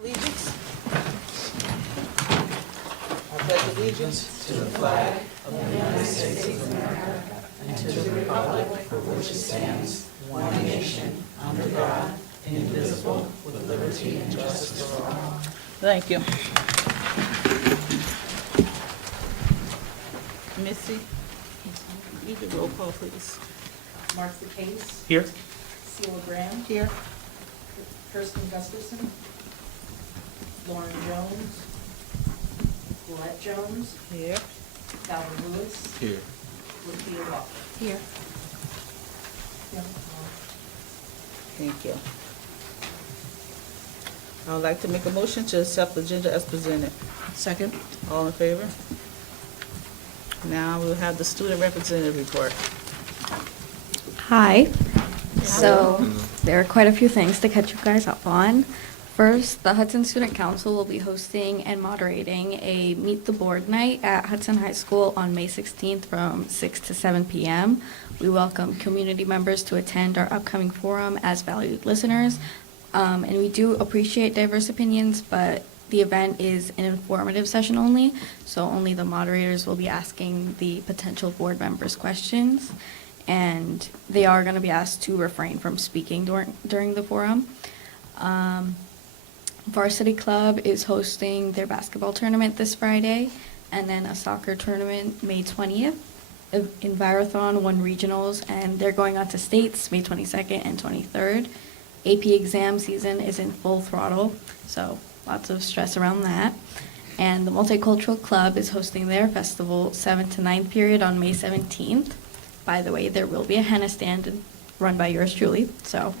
Allegiance. I pledge allegiance to the flag of the United States of America and to the republic for which it stands, one nation, under God, indivisible, with liberty and justice for all. Thank you. Missy, read the roll call, please. Martha Case, Here. Sheila Graham, Here. Kirsten Gustafson, Lauren Jones, Colette Jones, Here. Valerie Lewis, Here. Lucia Walker. Here. Thank you. I would like to make a motion to accept the agenda as presented. Second. All in favor? Now we'll have the student representative report. Hi. So there are quite a few things to catch you guys up on. First, the Hudson Student Council will be hosting and moderating a Meet the Board night at Hudson High School on May 16th from 6 to 7 p.m. We welcome community members to attend our upcoming forum as valued listeners. And we do appreciate diverse opinions, but the event is an informative session only, so only the moderators will be asking the potential board members questions. And they are going to be asked to refrain from speaking during the forum. Varsity Club is hosting their basketball tournament this Friday, and then a soccer tournament May 20th. Envirothon won regionals, and they're going on to states May 22nd and 23rd. AP exam season is in full throttle, so lots of stress around that. And the Multicultural Club is hosting their festival 7th to 9th period on May 17th. By the way, there will be a henna stand run by yours truly. So,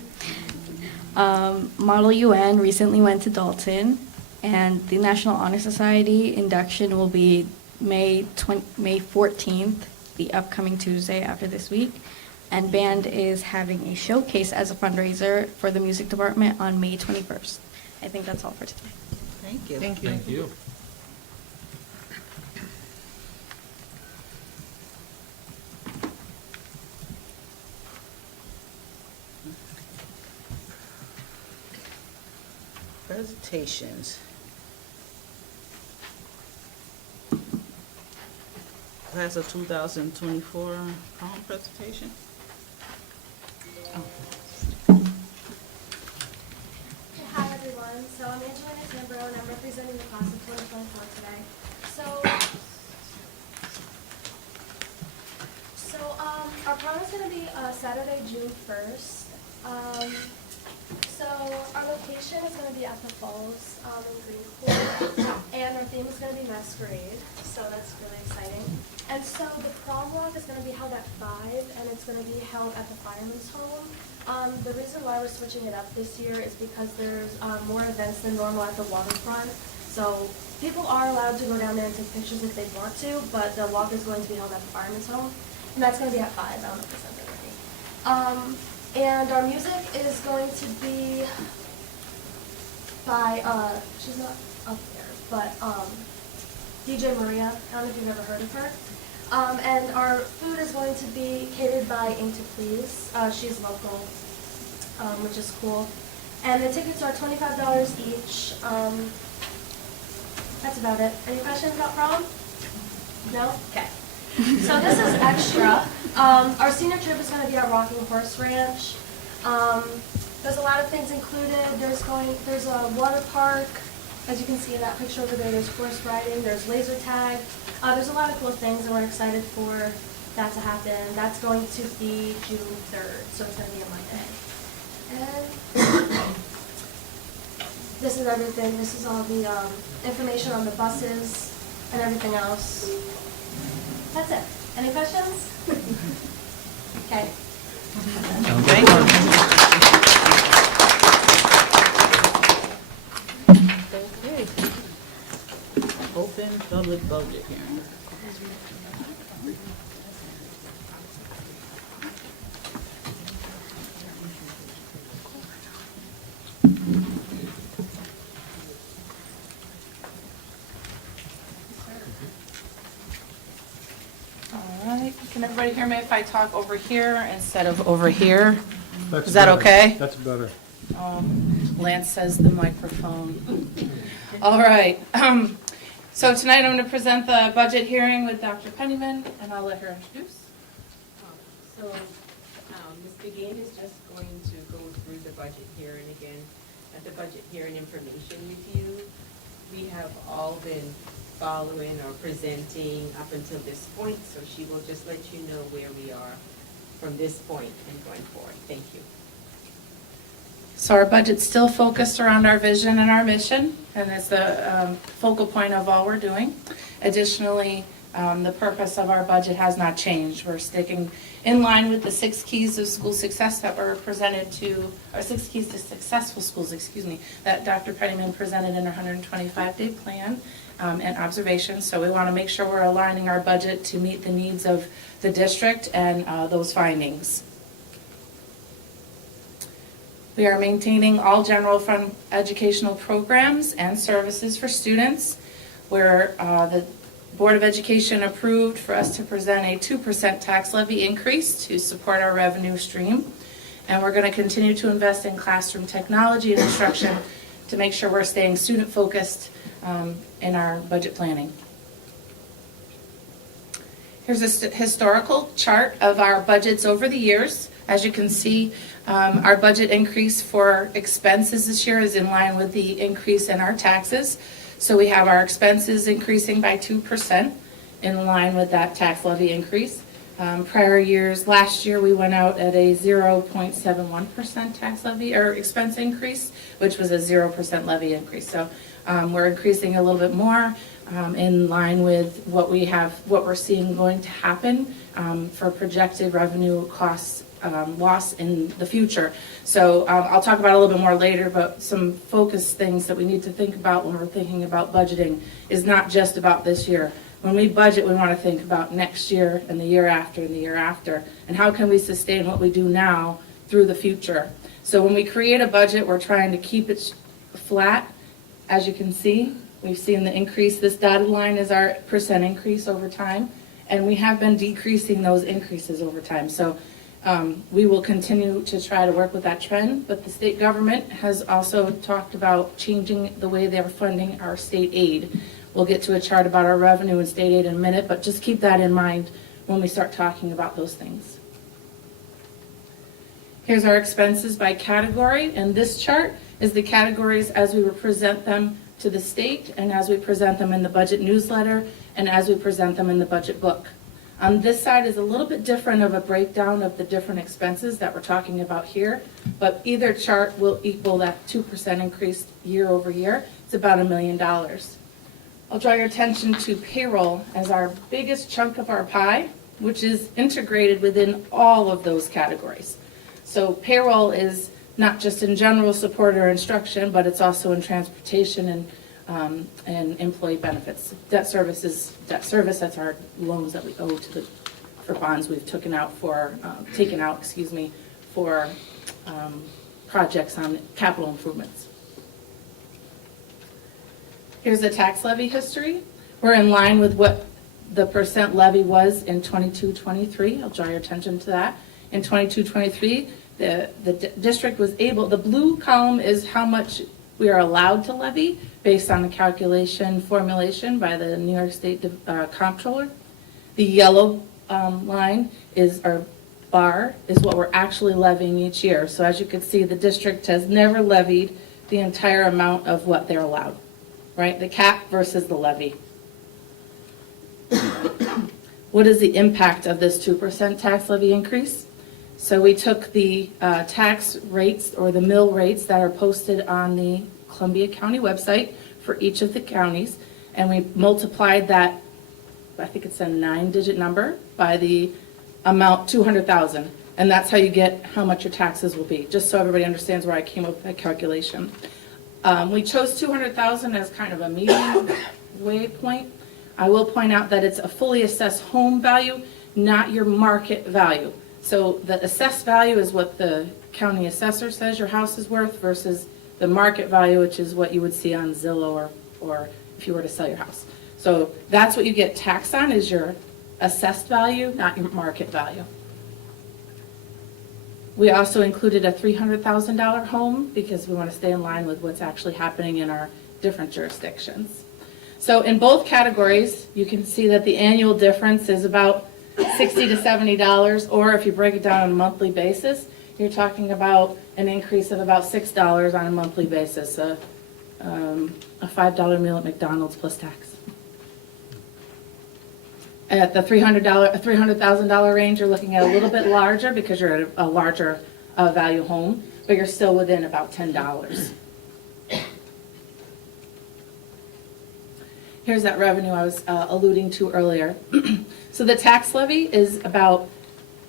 Model UN recently went to Dalton, and the National Honor Society induction will be May 14th, the upcoming Tuesday after this week. And band is having a showcase as a fundraiser for the music department on May 21st. I think that's all for today. Thank you. Thank you. Thank you. Presentations. Class of 2024 prom presentation. Hi everyone, so I'm Angelina Tambro and I'm representing the class of 2024 today. Our prom is going to be Saturday, June 1st. So our location is going to be at the Falls in Greenport, and our theme is going to be masquerade, so that's really exciting. And so the prom walk is going to be held at 5, and it's going to be held at the Fireman's Home. The reason why we're switching it up this year is because there's more events than normal at the waterfront. So people are allowed to go down there and take pictures if they want to, but the walk is going to be held at the Fireman's Home, and that's going to be at 5. I don't know if it says it already. And our music is going to be by, she's not up there, but DJ Maria. I don't know if you've ever heard of her. And our food is going to be catered by Aim to Please. She's local, which is cool. And the tickets are $25 each. That's about it. Any questions about prom? No? Okay. So this is extra. Our senior trip is going to be at Rocking Horse Ranch. There's a lot of things included. There's a water park. As you can see in that picture over there, there's horse riding, there's laser tag. There's a lot of cool things, and we're excited for that to happen. That's going to be June 3rd, so it's going to be a Monday. And this is everything. This is all the information on the buses and everything else. That's it. Any questions? Okay. Thank you. Okay. Open public budget hearing. All right, can everybody hear me if I talk over here instead of over here? That's Is that better. okay? That's better. Lance says the microphone. All right. So tonight I'm going to present the budget hearing with Dr. Pennyman, and I'll let her introduce. So, Ms. Begin is just going to go through the budget hearing again, at the budget hearing information with you. We have all been following or presenting up until this point, so she will just let you know where we are from this point and going forward. Thank you. So our budget's still focused around our vision and our mission, and it's the focal point of all we're doing. Additionally, the purpose of our budget has not changed. We're sticking in line with the 6 keys of school success that were presented to, or 6 keys to successful schools, that Dr. Pennyman presented in her 125-day plan and observations. So we want to make sure we're aligning our budget to meet the needs of the district and those findings. We are maintaining all general fund educational programs and services for students, where the Board of Education approved for us to present a 2% tax levy increase to support our revenue stream. And we're going to continue to invest in classroom technology and instruction to make sure we're staying student-focused in our budget planning. Here's a historical chart of our budgets over the years. As you can see, our budget increase for expenses this year is in line with the increase in our taxes. So we have our expenses increasing by 2% in line with that tax levy increase. Prior years, last year we went out at a 0.71% tax levy or expense increase, which was a 0% levy increase. So we're increasing a little bit more in line with what we're seeing going to happen for projected revenue costs loss in the future. So I'll talk about it a little bit more later, but some focus things that we need to think about when we're thinking about budgeting is not just about this year. When we budget, we want to think about next year and the year after and the year after, and how can we sustain what we do now through the future. So when we create a budget, we're trying to keep it flat. As you can see, we've seen the increase. This dotted line is our percent increase over time, and we have been decreasing those increases over time. So we will continue to try to work with that trend, but the state government has also talked about changing the way they're funding our state aid. We'll get to a chart about our revenue and state aid in a minute, but just keep that in mind when we start talking about those things. Here's our expenses by category, and this chart is the categories as we present them to the state and as we present them in the budget newsletter and as we present them in the budget book. On this side is a little bit different of a breakdown of the different expenses that we're talking about here, but either chart will equal that 2% increase year over year. It's about $1 million. I'll draw your attention to payroll as our biggest chunk of our pie, which is integrated within all of those categories. So payroll is not just in general support or instruction, but it's also in transportation and employee benefits. Debt service, that's our loans that we owe to for bonds we've taken out for projects on capital improvements. Here's the tax levy history. We're in line with what the percent levy was in 22-23. I'll draw your attention to that. In 22-23, the district was able, the blue column is how much we are allowed to levy based on the calculation formulation by the New York State Comptroller. The yellow line is our bar, is what we're actually levying each year. So as you can see, the district has never levied the entire amount of what they're allowed, right? The cap versus the levy. What is the impact of this 2% tax levy increase? So we took the tax rates or the mill rates that are posted on the Columbia County website for each of the counties, and we multiplied that, I think it's a 9-digit number, by the amount 200,000, and that's how you get how much your taxes will be, just so everybody understands where I came up with that calculation. We chose 200,000 as kind of a median waypoint. I will point out that it's a fully assessed home value, not your market value. So the assessed value is what the county assessor says your house is worth versus the market value, which is what you would see on Zillow or if you were to sell your house. So that's what you get taxed on, is your assessed value, not your market value. We also included a $300,000 home because we want to stay in line with what's actually happening in our different jurisdictions. So in both categories, you can see that the annual difference is about $60 to $70, or if you break it down on a monthly basis, you're talking about an increase of about $6 on a monthly basis, a $5 meal at McDonald's plus tax. At the $300,000 range, you're looking at a little bit larger because you're at a larger value home, but you're still within about $10. Here's that revenue I was alluding to earlier. So the tax levy is about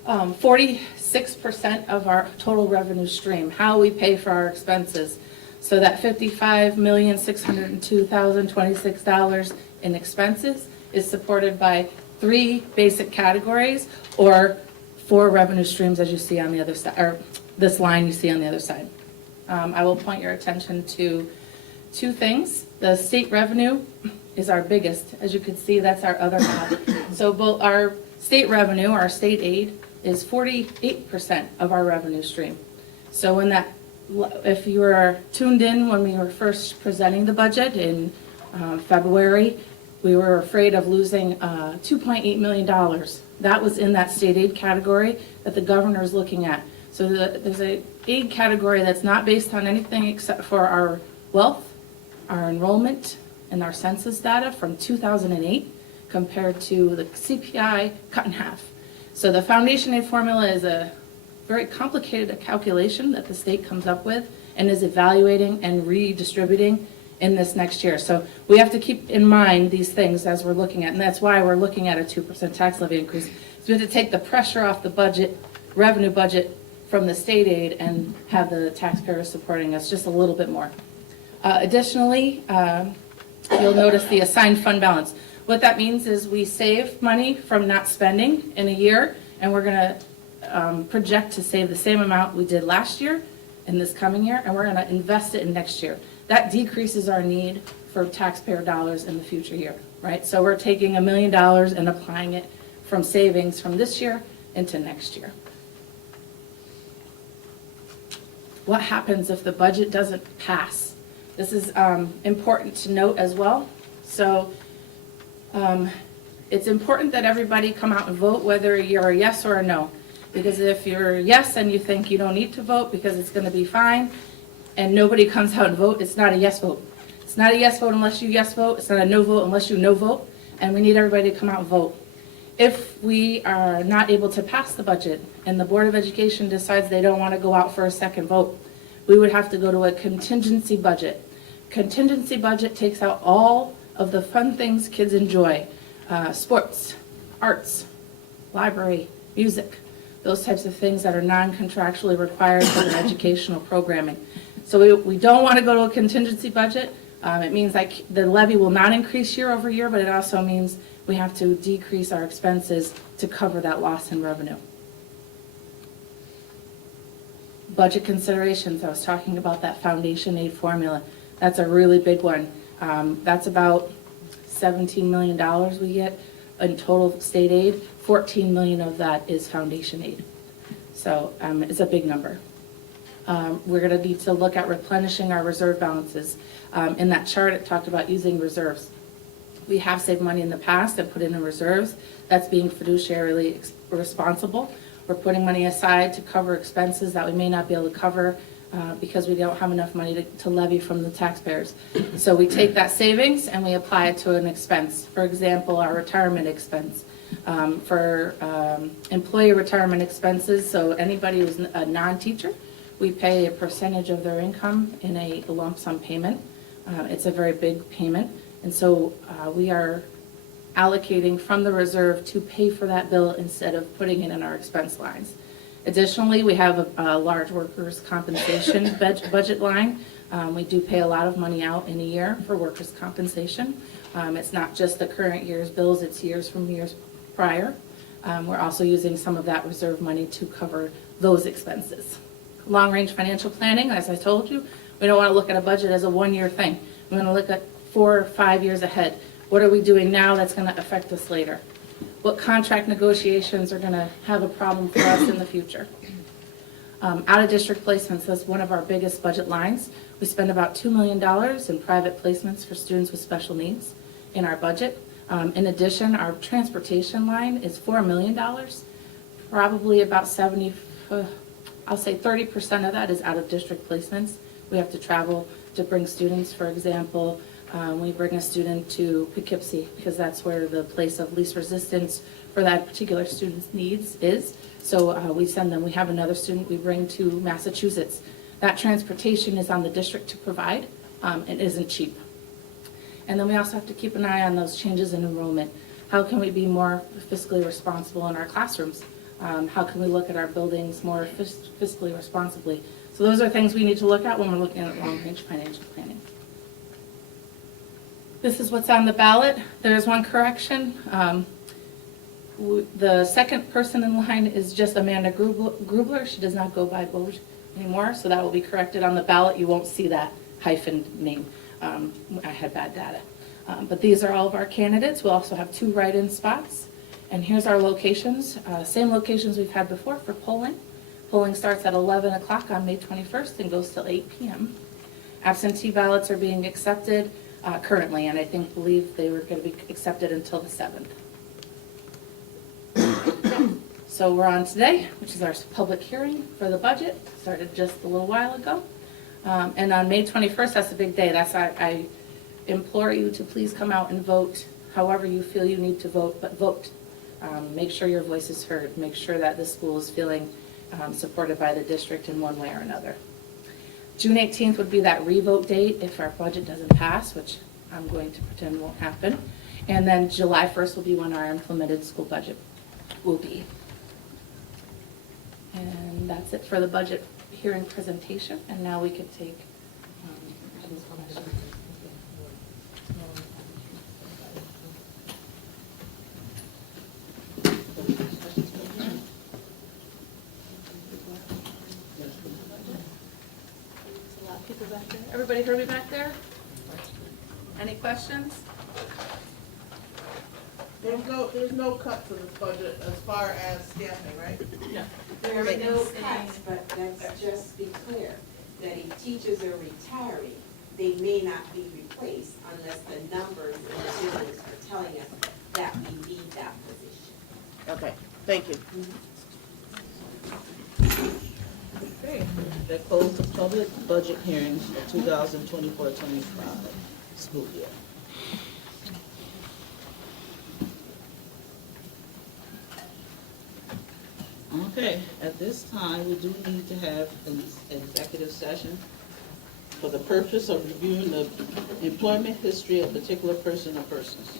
46% of our total revenue stream, how we pay for our expenses. So that $55,602,026 in expenses is supported by 3 basic categories or 4 revenue streams, as you see on the other side, or this line you see on the other side. I will point your attention to 2 things. The state revenue is our biggest. As you can see, that's our other half. So both our state revenue, our state aid, is 48% of our revenue stream. So when that, if you were tuned in when we were first presenting the budget in February, we were afraid of losing $2.8 million. That was in that state aid category that the governor is looking at. So there's a aid category that's not based on anything except for our wealth, our enrollment, and our census data from 2008 compared to the CPI cut in half. So the foundation aid formula is a very complicated calculation that the state comes up with and is evaluating and redistributing in this next year. So we have to keep in mind these things as we're looking at, and that's why we're looking at a 2% tax levy increase. So we have to take the pressure off the budget, revenue budget from the state aid and have the taxpayers supporting us just a little bit more. Additionally, you'll notice the assigned fund balance. What that means is we save money from not spending in a year, and we're going to project to save the same amount we did last year in this coming year, and we're going to invest it in next year. That decreases our need for taxpayer dollars in the future year, right? So we're taking $1 million and applying it from savings from this year into next year. What happens if the budget doesn't pass? This is important to note as well. So it's important that everybody come out and vote, whether you're a yes or a no. Because if you're a yes and you think you don't need to vote because it's going to be fine, and nobody comes out and vote, it's not a yes vote. It's not a yes vote unless you yes vote. It's not a no vote unless you no vote. And we need everybody to come out and vote. If we are not able to pass the budget and the Board of Education decides they don't want to go out for a second vote, we would have to go to a contingency budget. Contingency budget takes out all of the fun things kids enjoy. Sports, arts, library, music, those types of things that are non-contractually required for their educational programming. So we don't want to go to a contingency budget. It means like the levy will not increase year over year, but it also means we have to decrease our expenses to cover that loss in revenue. Budget considerations, I was talking about that foundation aid formula. That's a really big one. That's about $17 million we get in total state aid. 14 million of that is foundation aid. So it's a big number. We're going to need to look at replenishing our reserve balances. In that chart, it talked about using reserves. We have saved money in the past and put it in reserves. That's being fiduciarily responsible. We're putting money aside to cover expenses that we may not be able to cover because we don't have enough money to levy from the taxpayers. So we take that savings and we apply it to an expense. For example, our retirement expense. For employee retirement expenses, so anybody who's a non-teacher, we pay a percentage of their income in a lump sum payment. It's a very big payment, and so we are allocating from the reserve to pay for that bill instead of putting it in our expense lines. Additionally, we have a large workers' compensation budget line. We do pay a lot of money out in a year for workers' compensation. It's not just the current year's bills, it's years from years prior. We're also using some of that reserve money to cover those expenses. Long-range financial planning, as I told you, we don't want to look at a budget as a one-year thing. We want to look at 4 or 5 years ahead. What are we doing now that's going to affect us later? What contract negotiations are going to have a problem for us in the future? Out-of-district placements is one of our biggest budget lines. We spend about $2 million in private placements for students with special needs in our budget. In addition, our transportation line is $4 million. Probably about 30% of that is out-of-district placements. We have to travel to bring students. For example, we bring a student to Poughkeepsie because that's where the place of least resistance for that particular student's needs is. So we send them. We have another student we bring to Massachusetts. That transportation is on the district to provide. It isn't cheap. And then we also have to keep an eye on those changes in enrollment. How can we be more fiscally responsible in our classrooms? How can we look at our buildings more fiscally responsibly? So those are things we need to look at when we're looking at long-range financial planning. This is what's on the ballot. There's one correction. The second person in line is just Amanda Grubler. She does not go by Boge anymore, so that will be corrected on the ballot. You won't see that hyphen name. I had bad data. But these are all of our candidates. We'll also have 2 write-in spots. And here's our locations, same locations we've had before for polling. Polling starts at 11 o'clock on May 21st and goes till 8 p.m. Absentee ballots are being accepted currently, and I believe they were going to be accepted until the 7th. So we're on today, which is our public hearing for the budget. Started just a little while ago. And on May 21st, that's a big day. I implore you to please come out and vote however you feel you need to vote, but vote. Make sure your voice is heard. Make sure that the school is feeling supported by the district in one way or another. June 18th would be that revote date if our budget doesn't pass, which I'm going to pretend won't happen. And then July 1st will be when our implemented school budget will be. And that's it for the budget hearing presentation. And now we could take questions. A lot of people back there. Everybody heard me back there? Any questions? There's no cut to this budget as far as staffing, right? No. There are no cuts, but let's just be clear, that if teachers are retiring, they may not be replaced unless the numbers and the figures are telling us that we need that position. Okay, thank you. Okay, that closed the public budget hearings for 2024-25 school year. Okay, at this time, we do need to have an executive session for the purpose of reviewing the employment history of particular person or persons.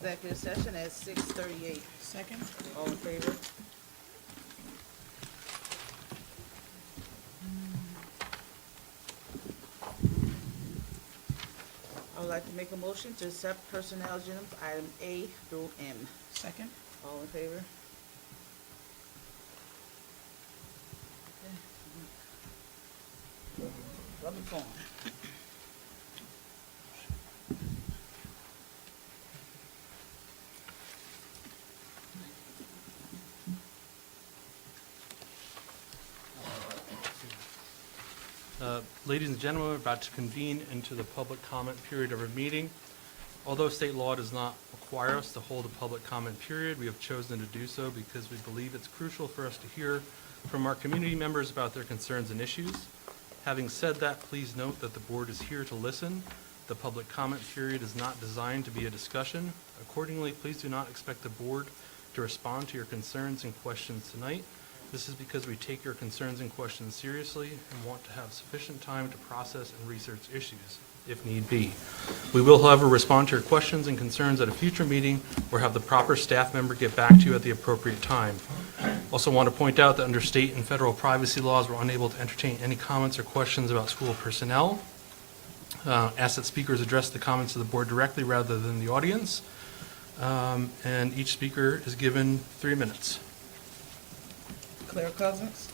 executive session at 6:38. Second? All in favor? I would like to make a motion to accept personnel agenda item A through M. Second? All in favor? Rubber phone. Ladies and gentlemen, we're about to convene into the public comment period of our meeting. Although state law does not require us to hold a public comment period, we have chosen to do so because we believe it's crucial for us to hear from our community members about their concerns and issues. Having said that, please note that the board is here to listen. The public comment period is not designed to be a discussion. Accordingly, please do not expect the board to respond to your concerns and questions tonight. This is because we take your concerns and questions seriously and want to have sufficient time to process and research issues, if need be. We will, however, respond to your questions and concerns at a future meeting or have the proper staff member get back to you at the appropriate time. Also want to point out that under state and federal privacy laws, we're unable to entertain any comments or questions about school personnel. Ask that speakers address the comments to the board directly rather than the audience. And each speaker is given 3 minutes. Claire Cousins?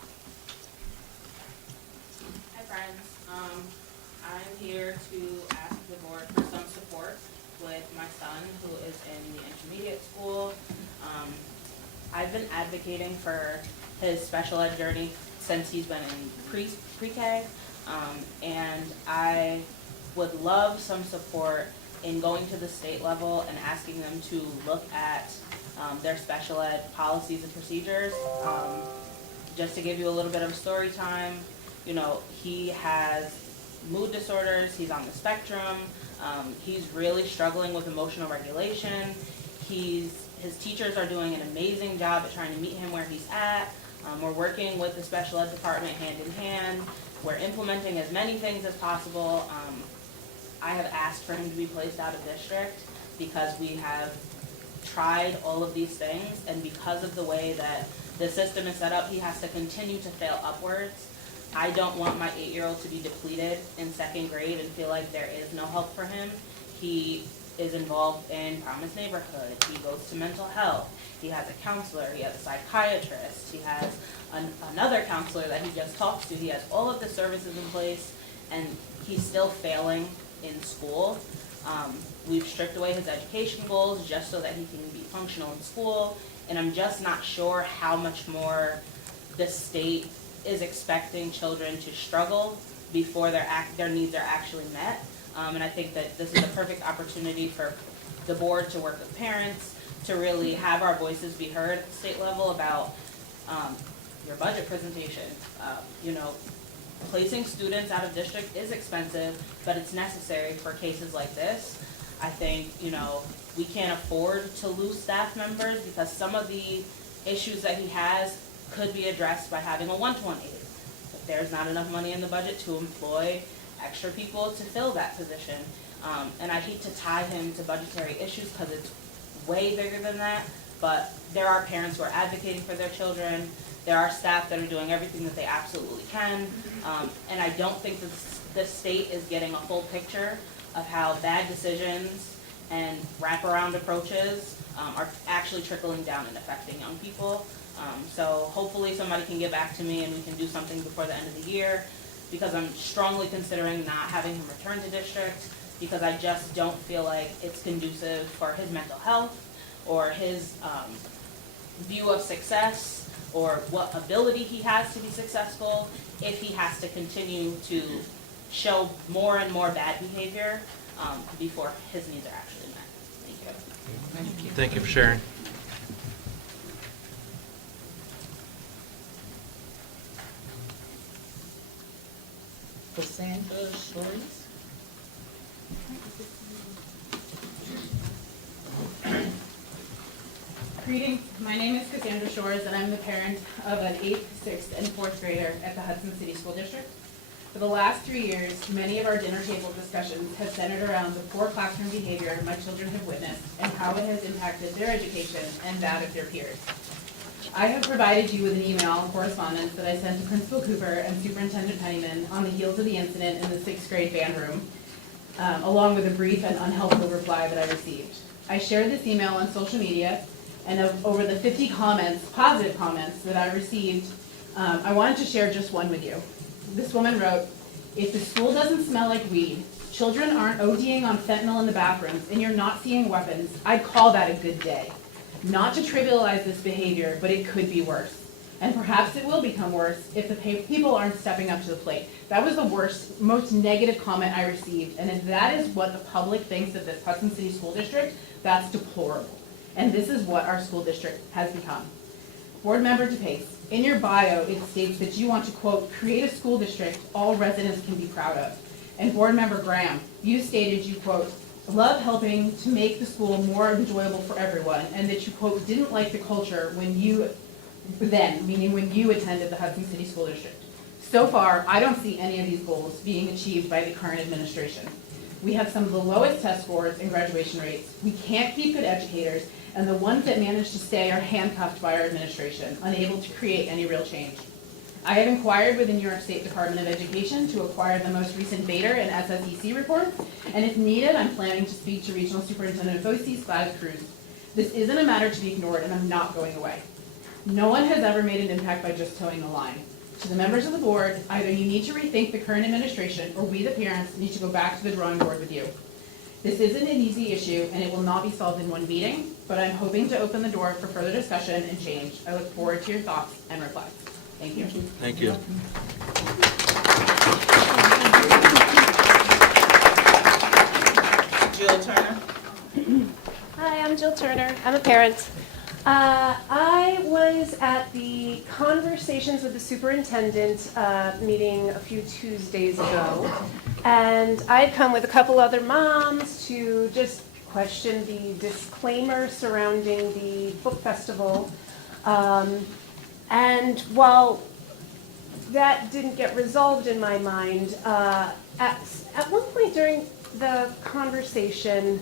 Hi, friends. I'm here to ask the board for some support with my son, who is in the intermediate school. I've been advocating for his special ed journey since he's been in pre-K, and I would love some support in going to the state level and asking them to look at their special ed policies and procedures. Just to give you a little bit of story time, you know, he has mood disorders, he's on the spectrum, he's really struggling with emotional regulation. His teachers are doing an amazing job at trying to meet him where he's at. We're working with the special ed department hand in hand. We're implementing as many things as possible. I have asked for him to be placed out of district because we have tried all of these things, and because of the way that the system is set up, he has to continue to fail upwards. I don't want my 8-year-old to be depleted in 2nd grade and feel like there is no help for him. He is involved in Promise Neighborhood. He goes to mental health. He has a counselor. He has a psychiatrist. He has another counselor that he just talks to. He has all of the services in place, and he's still failing in school. We've stripped away his education goals just so that he can be functional in school, and I'm just not sure how much more the state is expecting children to struggle before their needs are actually met. And I think that this is a perfect opportunity for the board to work with parents, to really have our voices be heard at the state level about your budget presentation. You know, placing students out of district is expensive, but it's necessary for cases like this. I think, you know, we can't afford to lose staff members because some of the issues that he has could be addressed by having a one-to-one aide. If there's not enough money in the budget to employ extra people to fill that position. And I hate to tie him to budgetary issues because it's way bigger than that, but there are parents who are advocating for their children. There are staff that are doing everything that they absolutely can. And I don't think the state is getting a full picture of how bad decisions and wraparound approaches are actually trickling down and affecting young people. So hopefully somebody can get back to me and we can do something before the end of the year, because I'm strongly considering not having him return to district, because I just don't feel like it's conducive for his mental health or his view of success or what ability he has to be successful if he has to continue to show more and more bad behavior before his needs are actually met. Thank you. Thank you for sharing. Cassandra Shores? Greetings, my name is Cassandra Shores, and I'm the parent of an 8th, 6th, and 4th grader at the Hudson City School District. For the last 3 years, many of our dinner table discussions have centered around the poor classroom behavior my children have witnessed and how it has impacted their education and that of their peers. I have provided you with an email and correspondence that I sent to Principal Cooper and Superintendent Pennyman on the heels of the incident in the 6th grade band room, along with a brief and unhelpful reply that I received. I shared this email on social media, and of over the 50 comments, positive comments that I received, I wanted to share just one with you. This woman wrote, "If the school doesn't smell like weed, children aren't ODing on fentanyl in the bathrooms, and you're not seeing weapons, I'd call that a good day. Not to trivialize this behavior, but it could be worse. And perhaps it will become worse if the people aren't stepping up to the plate." That was the worst, most negative comment I received, and if that is what the public thinks of this Hudson City School District, that's deplorable. And this is what our school district has become. Board Member DePace, in your bio, it states that you want to, quote, "create a school district all residents can be proud of." And Board Member Graham, you stated you, quote, "love helping to make the school more enjoyable for everyone," and that you, quote, "didn't like the culture when you attended the Hudson City School District." So far, I don't see any of these goals being achieved by the current administration. We have some of the lowest test scores and graduation rates. We can't keep good educators, and the ones that manage to stay are handcuffed by our administration, unable to create any real change. I have inquired with the New York State Department of Education to acquire the most recent Bader and SSEC reports, and if needed, I'm planning to speak to Regional Superintendent Focy's Gladys Cruz. This isn't a matter to be ignored, and I'm not going away. No one has ever made an impact by just towing the line. To the members of the board, either you need to rethink the current administration, or we, the parents, need to go back to the drawing board with you. This isn't an easy issue, and it will not be solved in one meeting, but I'm hoping to open the door for further discussion and change. I look forward to your thoughts and replies. Thank you. Thank you. Jill Turner. Hi, I'm Jill Turner. I'm a parent. I was at the Conversations with the Superintendent meeting a few Tuesdays ago, and I'd come with a couple other moms to just question the disclaimer surrounding the book festival. And while that didn't get resolved in my mind, at one point during the conversation,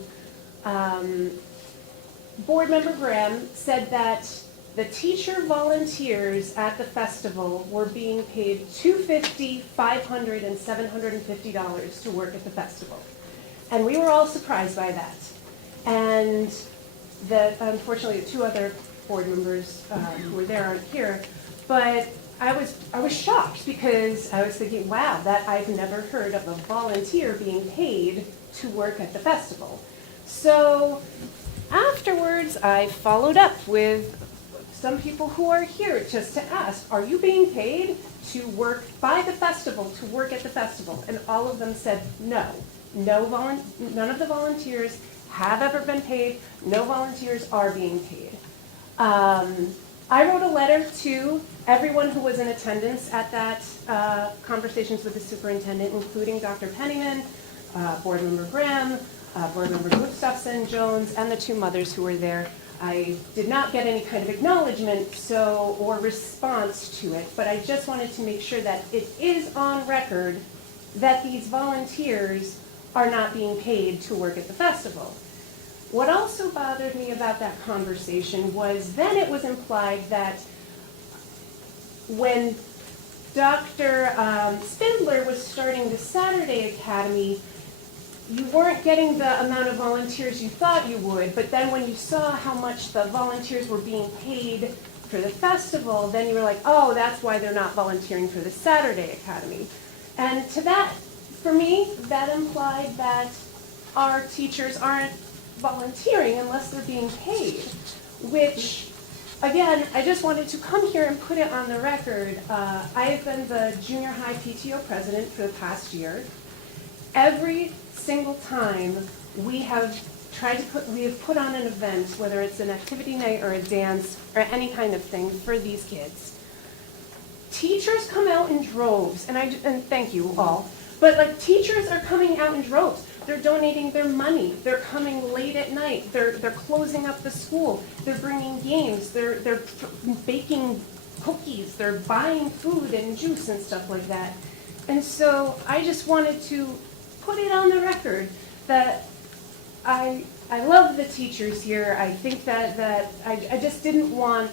Board Member Graham said that the teacher volunteers at the festival were being paid $250, $500, and $750 to work at the festival. And we were all surprised by that. And unfortunately, the two other board members who were there aren't here, but I was shocked because I was thinking, wow, that I've never heard of a volunteer being paid to work at the festival. So afterwards, I followed up with some people who are here just to ask, are you being paid to work by the festival, to work at the festival? And all of them said no. None of the volunteers have ever been paid. No volunteers are being paid. I wrote a letter to everyone who was in attendance at that Conversations with the Superintendent, including Dr. Pennyman, Board Member Graham, Board Member Gustafson, Jones, and the two mothers who were there. I did not get any kind of acknowledgement or response to it, but I just wanted to make sure that it is on record that these volunteers are not being paid to work at the festival. What also bothered me about that conversation was then it was implied that when Dr. Spindler was starting the Saturday Academy, you weren't getting the amount of volunteers you thought you would, but then when you saw how much the volunteers were being paid for the festival, then you were like, oh, that's why they're not volunteering for the Saturday Academy. And to that, for me, that implied that our teachers aren't volunteering unless they're being paid, which, again, I just wanted to come here and put it on the record. I have been the junior high PTO president for the past year. Every single time we have put on an event, whether it's an activity night or a dance or any kind of thing for these kids, teachers come out in droves, and thank you all, but like teachers are coming out in droves. They're donating their money. They're coming late at night. They're closing up the school. They're bringing games. They're baking cookies. They're buying food and juice and stuff like that. And so I just wanted to put it on the record that I love the teachers here. I think that I just didn't want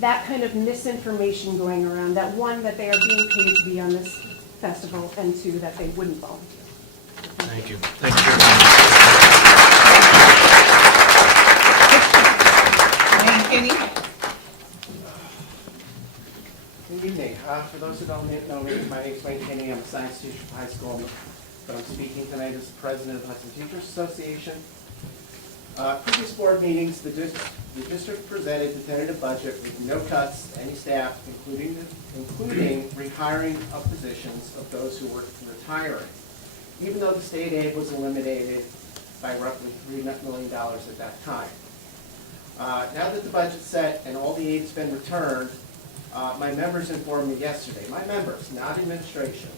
that kind of misinformation going around, that one, that they are being paid to be on this festival, and two, that they wouldn't volunteer. Thank you. Thank you very much. Wayne Kinney? Good evening. For those who don't know me, my name is Wayne Kinney. I'm a science teacher for high school, but I'm speaking tonight as president of the Hudson Teachers Association. Previous board meetings, the district presented the tentative budget with no cuts to any staff, including rehiring of positions of those who were retiring, even though the state aid was eliminated by roughly $3 million at that time. Now that the budget's set and all the aid's been returned, my members informed me yesterday, my members, not administration,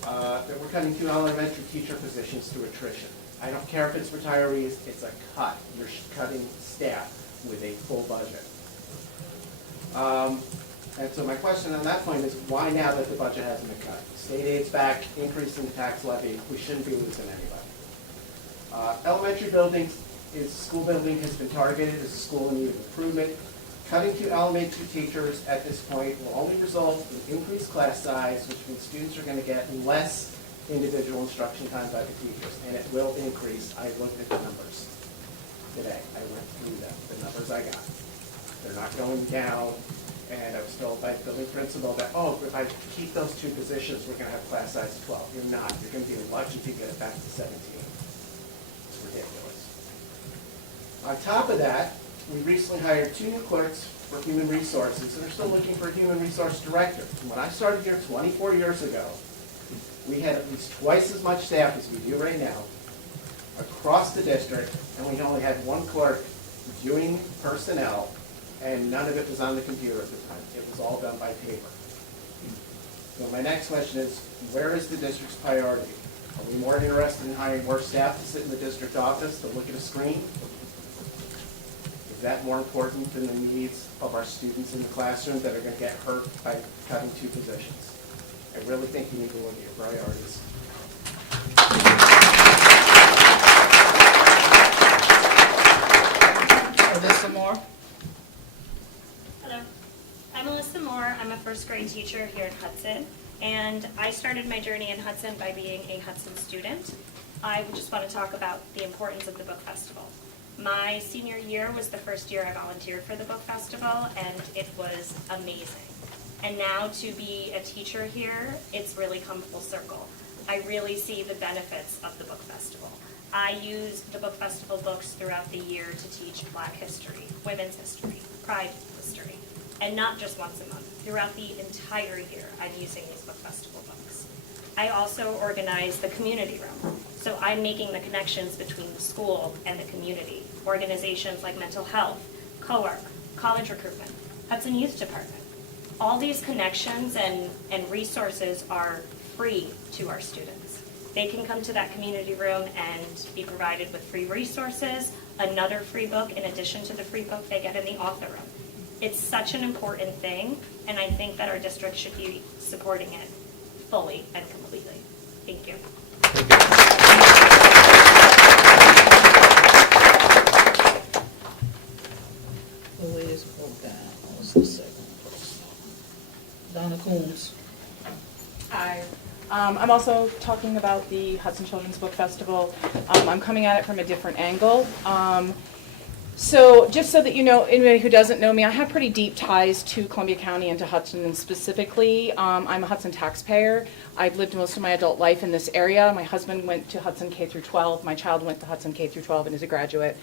that we're cutting 2 elementary teacher positions through attrition. I don't care if it's retirees, it's a cut. You're cutting staff with a full budget. And so my question on that point is, why now that the budget hasn't been cut? State aid's back, increasing the tax levy, we shouldn't be losing anybody. Elementary buildings, school building has been targeted as a school in need of improvement. Cutting 2 elementary teachers at this point will only result in increased class size, which means students are going to get less individual instruction time by the teachers, and it will increase. I looked at the numbers today. I went through them, the numbers I got. They're not going down, and I was told by the building principal that, oh, if I keep those 2 positions, we're going to have class size of 12. You're not. You're going to be lucky to get it back to 17. It's ridiculous. On top of that, we recently hired 2 new clerks for human resources, and are still looking for a human resource director. And when I started here 24 years ago, we had at least twice as much staff as we do right now across the district, and we only had 1 clerk reviewing personnel, and none of it was on the computer at the time. It was all done by paper. So my next question is, where is the district's priority? Are we more interested in hiring more staff to sit in the district office to look at a screen? Is that more important than the needs of our students in the classroom that are going to get hurt by cutting 2 positions? I really think you need to look at your priorities. Alyssa Moore? Hello, I'm Alyssa Moore. I'm a first grade teacher here in Hudson, and I started my journey in Hudson by being a Hudson student. I just want to talk about the importance of the book festival. My senior year was the first year I volunteered for the book festival, and it was amazing. And now to be a teacher here, it's really come full circle. I really see the benefits of the book festival. I use the book festival books throughout the year to teach Black history, women's history, Pride history, and not just once a month. Throughout the entire year, I'm using these book festival books. I also organize the community room. So I'm making the connections between the school and the community. Organizations like mental health, co-work, college recruitment, Hudson Youth Department. All these connections and resources are free to our students. They can come to that community room and be provided with free resources, another free book in addition to the free book they get in the author room. It's such an important thing, and I think that our district should be supporting it fully and completely. Thank you. The way this broke down, what's the second person? Donna Coombs. Hi. I'm also talking about the Hudson Children's Book Festival. I'm coming at it from a different angle. So just so that you know, anybody who doesn't know me, I have pretty deep ties to Columbia County and to Hudson specifically. I'm a Hudson taxpayer. I've lived most of my adult life in this area. My husband went to Hudson K through 12. My child went to Hudson K through 12 and is a graduate.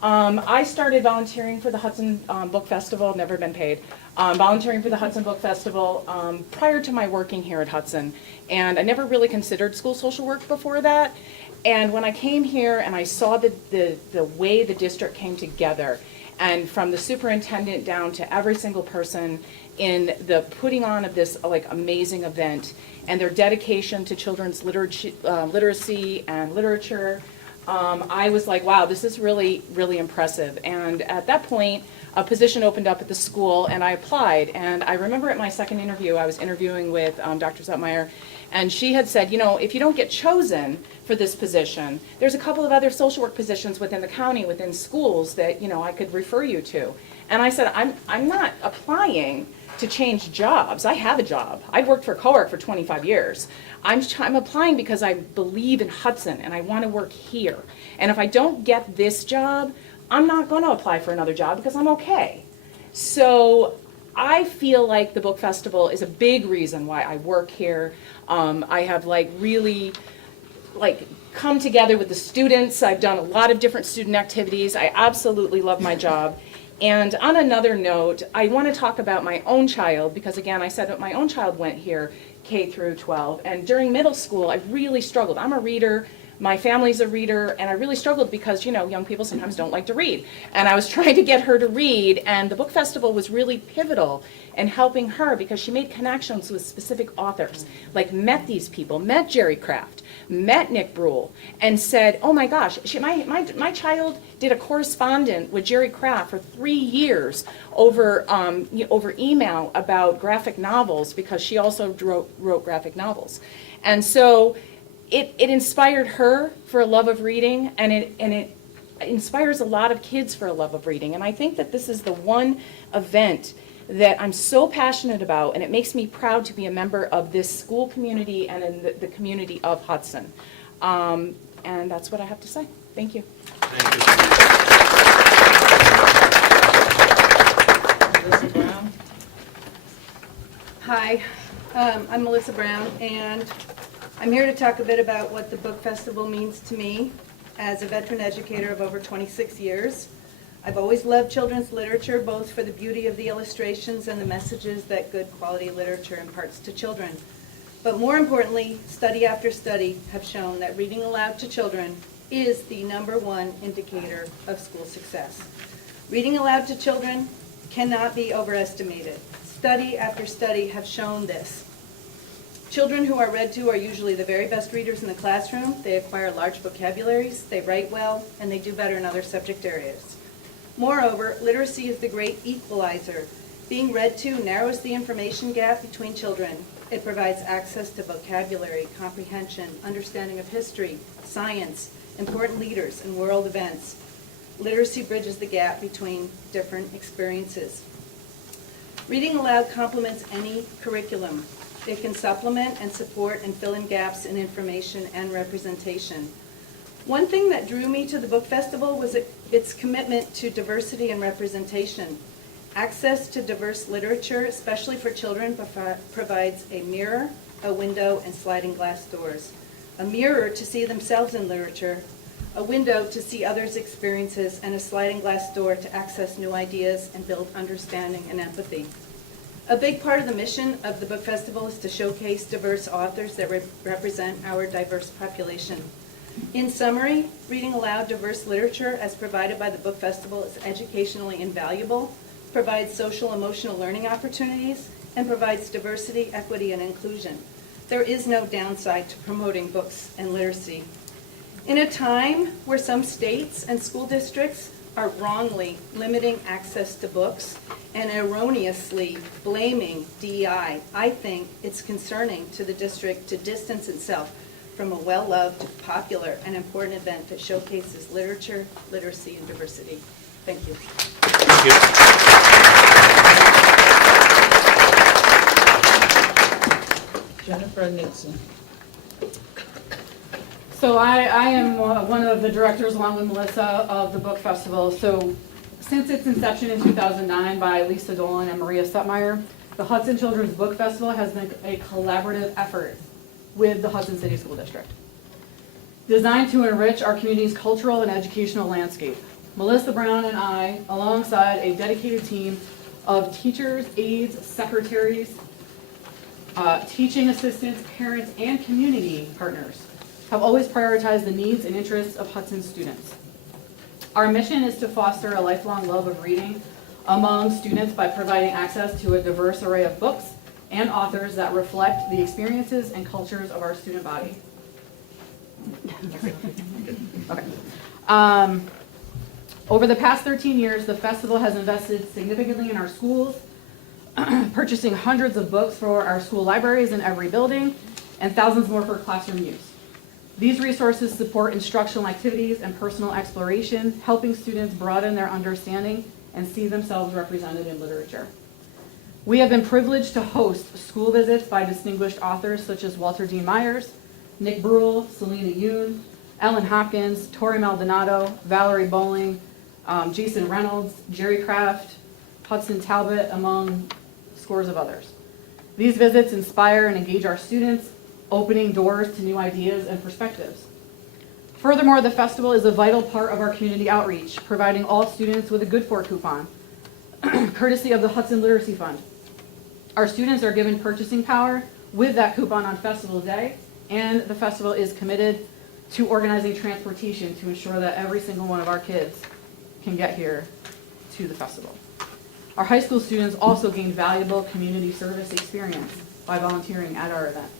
I started volunteering for the Hudson Book Festival, never been paid, volunteering for the Hudson Book Festival prior to my working here at Hudson. And I never really considered school social work before that. And when I came here and I saw the way the district came together, and from the superintendent down to every single person in the putting on of this amazing event, and their dedication to children's literacy and literature, I was like, wow, this is really, really impressive. And at that point, a position opened up at the school, and I applied. And I remember at my second interview, I was interviewing with Dr. Zutmeyer, and she had said, if you don't get chosen for this position, there's a couple of other social work positions within the county, within schools that, I could refer you to. And I said, I'm not applying to change jobs. I have a job. I've worked for COARC for 25 years. I'm applying because I believe in Hudson and I want to work here. And if I don't get this job, I'm not going to apply for another job because I'm okay. So I feel like the book festival is a big reason why I work here. I have really come together with the students. I've done a lot of different student activities. I absolutely love my job. And on another note, I want to talk about my own child, because again, I said that my own child went here K through 12, and during middle school, I really struggled. I'm a reader, my family's a reader, and I really struggled because, young people sometimes don't like to read. And I was trying to get her to read, and the book festival was really pivotal in helping her because she made connections with specific authors, met these people, met Jerry Craft, met Nick Bruhl, and said, oh my gosh, my child did a correspondence with Jerry Craft for 3 years over email about graphic novels, because she also wrote graphic novels. And so it inspired her for a love of reading, and it inspires a lot of kids for a love of reading. And I think that this is the one event that I'm so passionate about, and it makes me proud to be a member of this school community and in the community of Hudson. And that's what I have to say. Thank you. Thank you. Melissa Brown? Hi, I'm Melissa Brown, and I'm here to talk a bit about what the book festival means to me as a veteran educator of over 26 years. I've always loved children's literature, both for the beauty of the illustrations and the messages that good quality literature imparts to children. But more importantly, study after study have shown that reading aloud to children is the #1 indicator of school success. Reading aloud to children cannot be overestimated. Study after study have shown this. Children who are read to are usually the very best readers in the classroom. They acquire large vocabularies, they write well, and they do better in other subject areas. Moreover, literacy is the great equalizer. Being read to narrows the information gap between children. It provides access to vocabulary, comprehension, understanding of history, science, important leaders, and world events. Literacy bridges the gap between different experiences. Reading aloud complements any curriculum. It can supplement and support and fill in gaps in information and representation. One thing that drew me to the book festival was its commitment to diversity and representation. Access to diverse literature, especially for children, provides a mirror, a window, and sliding glass doors. A mirror to see themselves in literature, a window to see others' experiences, and a sliding glass door to access new ideas and build understanding and empathy. A big part of the mission of the book festival is to showcase diverse authors that represent our diverse population. In summary, reading aloud diverse literature as provided by the book festival is educationally invaluable, provides social emotional learning opportunities, and provides diversity, equity, and inclusion. There is no downside to promoting books and literacy. In a time where some states and school districts are wrongly limiting access to books and erroneously blaming DEI, I think it's concerning to the district to distance itself from a well-loved, popular, and important event that showcases literature, literacy, and diversity. Thank you. Thank you. Jennifer Nixon. So I am one of the directors, along with Melissa, of the book festival. So since its inception in 2009 by Lisa Dolan and Maria Stutmeyer, the Hudson Children's Book Festival has been a collaborative effort with the Hudson City School District, designed to enrich our community's cultural and educational landscape. Melissa Brown and I, alongside a dedicated team of teachers, aides, secretaries, teaching assistants, parents, and community partners, have always prioritized the needs and interests of Hudson students. Our mission is to foster a lifelong love of reading among students by providing access to a diverse array of books and authors that reflect the experiences and cultures of our student body. Okay. Over the past 13 years, the festival has invested significantly in our schools, purchasing hundreds of books for our school libraries in every building, and thousands more for classroom use. These resources support instructional activities and personal exploration, helping students broaden their understanding and see themselves represented in literature. We have been privileged to host school visits by distinguished authors such as Walter Dean Myers, Nick Bruhl, Selena Yoon, Ellen Hopkins, Tori Maldonado, Valerie Bowling, Jason Reynolds, Jerry Kraft, Hudson Talbot, among scores of others. These visits inspire and engage our students, opening doors to new ideas and perspectives. Furthermore, the festival is a vital part of our community outreach, providing all students with a Good For coupon, courtesy of the Hudson Literacy Fund. Our students are given purchasing power with that coupon on festival day, and the festival is committed to organizing transportation to ensure that every single one of our kids can get here to the festival. Our high school students also gain valuable community service experience by volunteering at our event.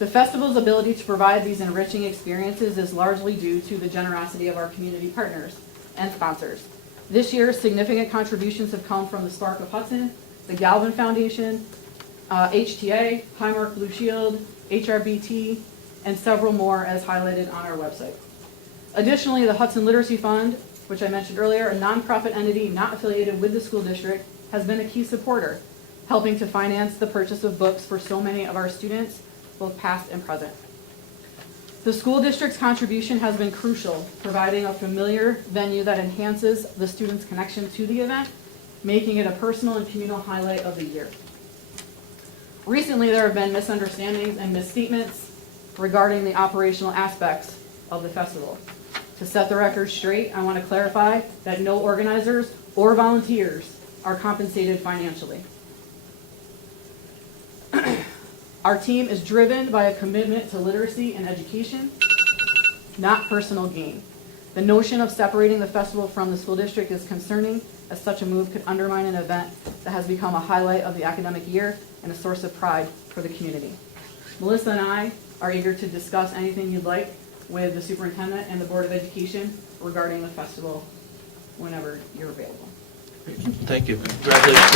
The festival's ability to provide these enriching experiences is largely due to the generosity of our community partners and sponsors. This year, significant contributions have come from the Spark of Hudson, the Galvin Foundation, HTA, Highmark Blue Shield, HRBT, and several more as highlighted on our website. Additionally, the Hudson Literacy Fund, which I mentioned earlier, a nonprofit entity not affiliated with the school district, has been a key supporter, helping to finance the purchase of books for so many of our students, both past and present. The school district's contribution has been crucial, providing a familiar venue that enhances the students' connection to the event, making it a personal and communal highlight of the year. Recently, there have been misunderstandings and misstatements regarding the operational aspects of the festival. To set the record straight, I want to clarify that no organizers or volunteers are compensated financially. Our team is driven by a commitment to literacy and education, not personal gain. The notion of separating the festival from the school district is concerning, as such a move could undermine an event that has become a highlight of the academic year and a source of pride for the community. Melissa and I are eager to discuss anything you'd like with the superintendent and the Board of Education regarding the festival whenever you're available. Thank you. Congratulations.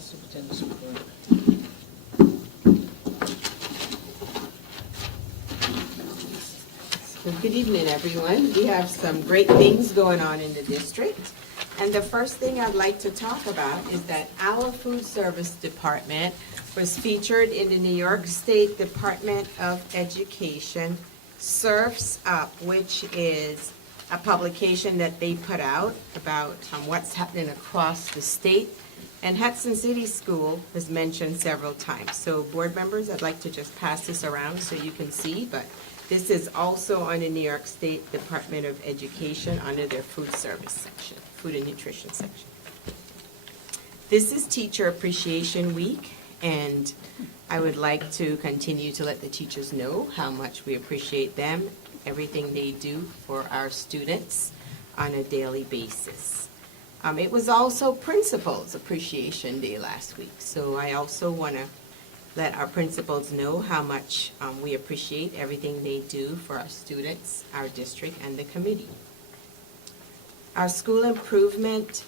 Superintendent's report. Well, good evening, everyone. We have some great things going on in the district. And the first thing I'd like to talk about is that our food service department was featured in the New York State Department of Education Surfs Up, which is a publication that they put out about what's happening across the state. And Hudson City School was mentioned several times. So board members, I'd like to just pass this around so you can see, but this is also on the New York State Department of Education under their food service section, food and nutrition section. This is Teacher Appreciation Week, and I would like to continue to let the teachers know how much we appreciate them, everything they do for our students on a daily basis. It was also Principals Appreciation Day last week, so I also want to let our principals know how much we appreciate everything they do for our students, our district, and the committee. Our school improvement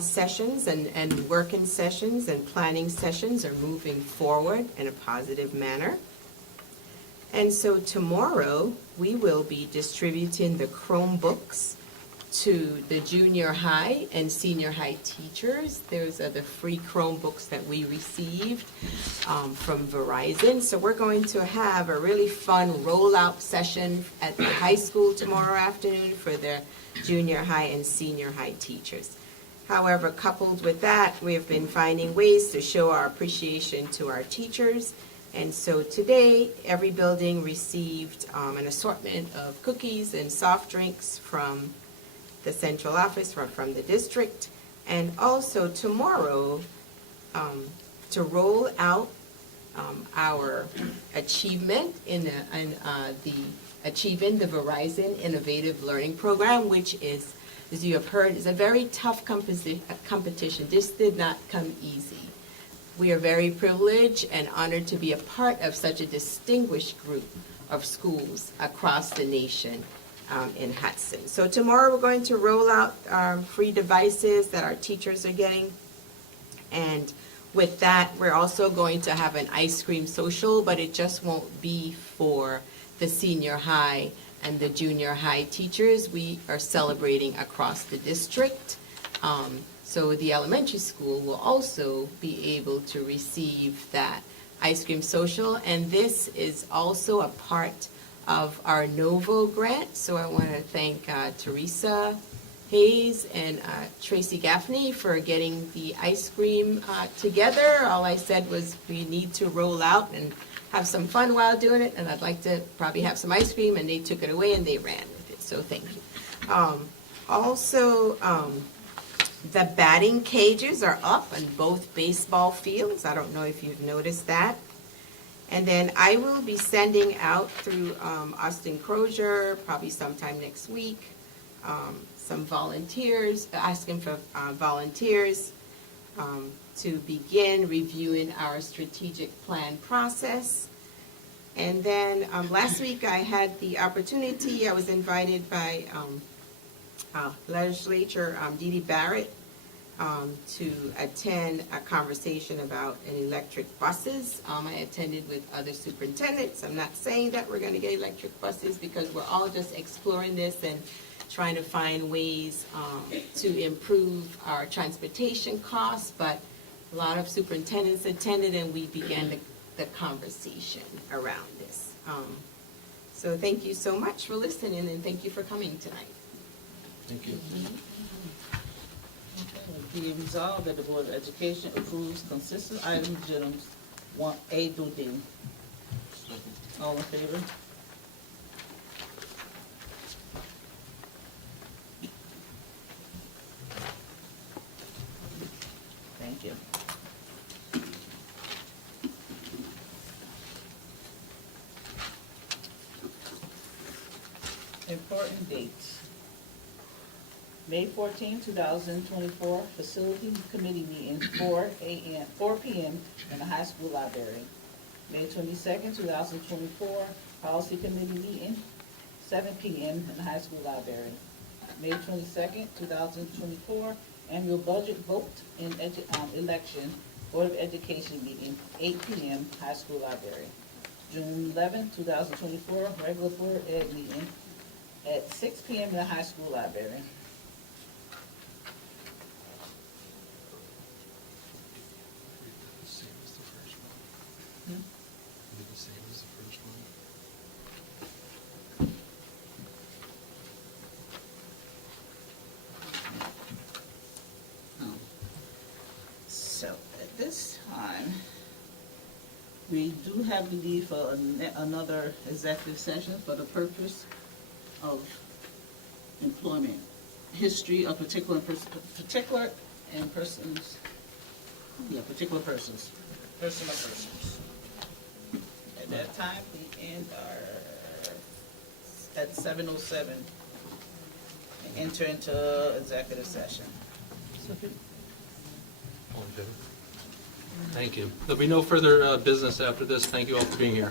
sessions and working sessions and planning sessions are moving forward in a positive manner. And so tomorrow, we will be distributing the Chromebooks to the junior high and senior high teachers. Those are the free Chromebooks that we received from Verizon. So we're going to have a really fun rollout session at the high school tomorrow afternoon for the junior high and senior high teachers. However, coupled with that, we have been finding ways to show our appreciation to our teachers. And so today, every building received an assortment of cookies and soft drinks from the central office, from the district. And also tomorrow, to roll out our achievement in the Achieving the Verizon Innovative Learning Program, which is, as you have heard, is a very tough competition. This did not come easy. We are very privileged and honored to be a part of such a distinguished group of schools across the nation in Hudson. So tomorrow we're going to roll out free devices that our teachers are getting. And with that, we're also going to have an ice cream social, but it just won't be for the senior high and the junior high teachers. We are celebrating across the district. So the elementary school will also be able to receive that ice cream social. And this is also a part of our Novo grant. So I want to thank Teresa Hayes and Tracy Gaffney for getting the ice cream together. All I said was we need to roll out and have some fun while doing it, and I'd like to probably have some ice cream, and they took it away and they ran with it, so thank you. Also, the batting cages are up on both baseball fields. I don't know if you've noticed that. And then I will be sending out through Austin Crozier, probably sometime next week, some volunteers, asking for volunteers to begin reviewing our strategic plan process. And then last week I had the opportunity, I was invited by legislature Dee Dee Barrett to attend a conversation about an electric buses. I attended with other superintendents. I'm not saying that we're going to get electric buses because we're all just exploring this and trying to find ways to improve our transportation costs, but a lot of superintendents attended and we began the conversation around this. So thank you so much for listening and thank you for coming tonight. Thank you. Be resolved that the Board of Education approves consistent items 1A through D. All in favor? Thank you. Important dates. May 14, 2024, Facility Committee meeting, 4 p.m. in the high school library. May 22nd, 2024, Policy Committee meeting, 7 p.m. in the high school library. May 22nd, 2024, Annual Budget Vote in Election, Board of Education meeting, 8 p.m., high school library. June 11, 2024, regular Board Ed meeting at 6 p.m. in the high school library. So at this time, we do have the need for another executive session for the purpose of employment, history of particular persons, personal persons. At that time, we end at 7:07 and enter into executive session. All in favor? Thank you. There'll be no further business after this. Thank you all for being here.